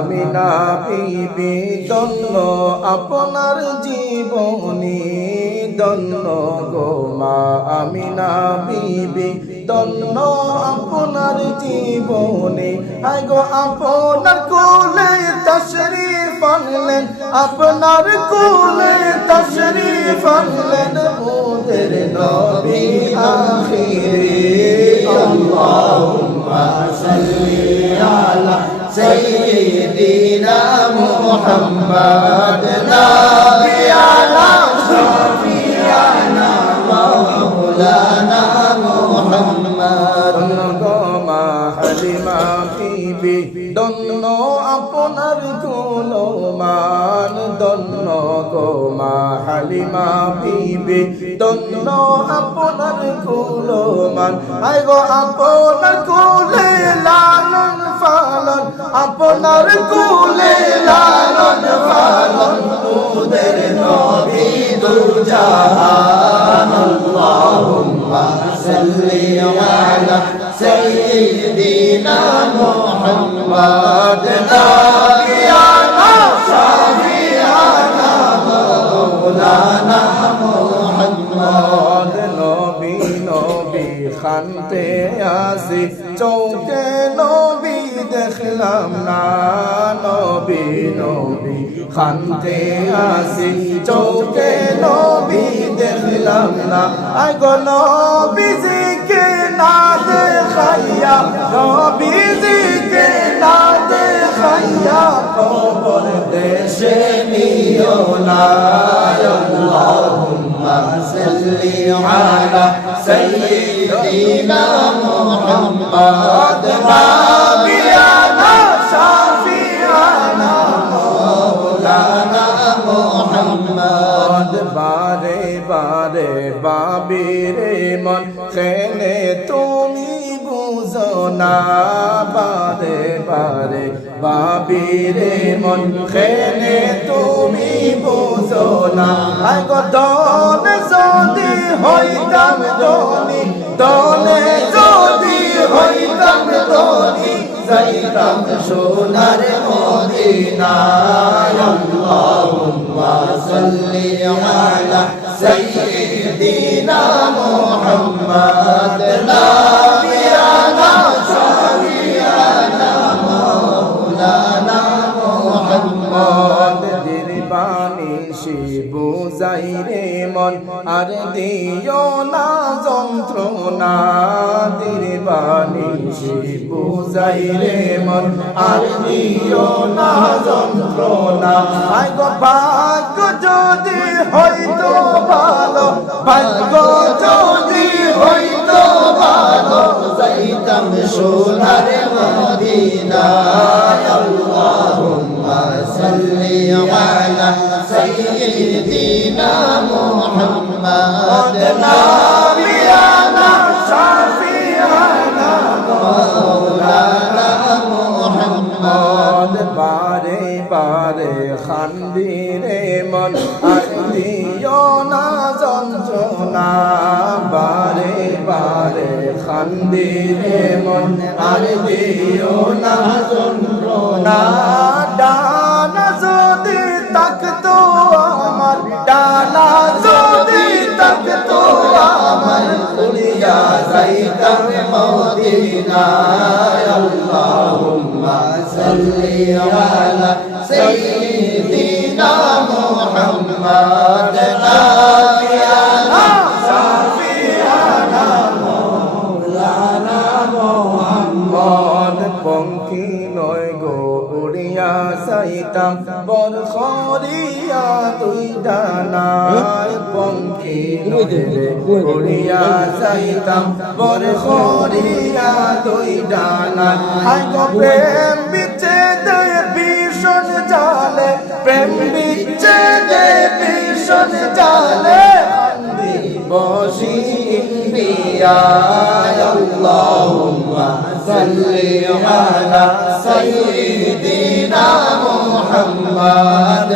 আমিনা বিবি ধন্য আপনার জীবনী ধন্য গো মা আমিনা বিবি ধন্য আপনার জীবনী আয় গো আপনার কোলে তশরীফ আনলেন আপনার কোলে তশরীফ আনলেন মোদের নবী আখিরে আল্লাহুম্মা সাল্লি আলা সাইয়্যিদিনা মুহাম্মাদ নাবিয়ানা শাফিয়ানা মাওলানা মুহাম্মাদ গমা হালিমা বিবি ধন্য আপনার গুণমান ধন্য গমা হালিমা বিবি ধন্য আপনার গুণমান আয় গো আপনার কোলে লালন পালন আপনার কোলে লালন পালন মোদের নবী দুজাহান আল্লাহুম্মা সাল্লি আলা সাইয়্যিদিনা মুহাম্মাদ নাবিয়ানা শাফিয়ানা মাওলানা মুহাম্মাদ নবী নবী খানতে আসি চৌকে নবী দেখলাম না নবী নবী খানতে আসি চৌকে নবী দেখলাম না আয় গো নবীজিকে না দেখাইয়া নবীজিকে না দেখাইয়া কবর দেশে নিও না আল্লাহুম্মা সাল্লি আলা সাইয়্যিদিনা মুহাম্মাদ নাবিয়ানা শাফিয়ানা মাওলানা মুহাম্মাদ বারে বারে বাবিরে মন খেলে তুমি বুঝো না বারে বারে বাবিরে মন খেলে তুমি বুঝো না আয় গো দনে যদি হইতাম ধনী দনে যদি হইতাম ধনী যাইতাম সোনার মদিনায় আল্লাহুম্মা সাল্লি আলা সাইয়্যিদিনা মুহাম্মাদ নাবিয়ানা শাফিয়ানা মাওলানা মুহাম্মাদ দিরবানি শিবু যাইরে মন আর দিও না যন্ত্রণা দিরবানি শিবু যাইরে মন আর দিও না যন্ত্রণা আয় গো ভাগ্য যদি হইতো ভালো ভাগ্য যদি হইতো ভালো যাইতাম সোনার মদিনায় আল্লাহুম্মা সাল্লি আলা সাইয়্যিদিনা মুহাম্মাদ নাবিয়ানা শাফিয়ানা মাওলানা মুহাম্মাদ বারে বারে খান্দিরে মন আর দিও না যন্ত্রণা বারে বারে খান্দিরে মন আর দিও না যন্ত্রণা ডানা যদি তাকতো আমার ডানা যদি তাকতো আমার উড়িয়া যাইতাম মদিনায় আল্লাহুম্মা সাল্লি আলা সাইয়্যিদিনা মুহাম্মাদ নাবিয়ানা শাফিয়ানা মাওলানা মুহাম্মাদ পঙ্কি নয় গো উড়িয়া যাইতাম বরখরিয়া দুই ডানায় পঙ্কি উড়িয়া যাইতাম বরখরিয়া দুই ডানায় আয় গো প্রেম বিচ্ছেদে ভীষণ জালে প্রেম বিচ্ছেদে ভীষণ জালে বসি ইন্দিয়ায় আল্লাহুম্মা সাল্লি আলা সাইয়্যিদিনা মুহাম্মাদ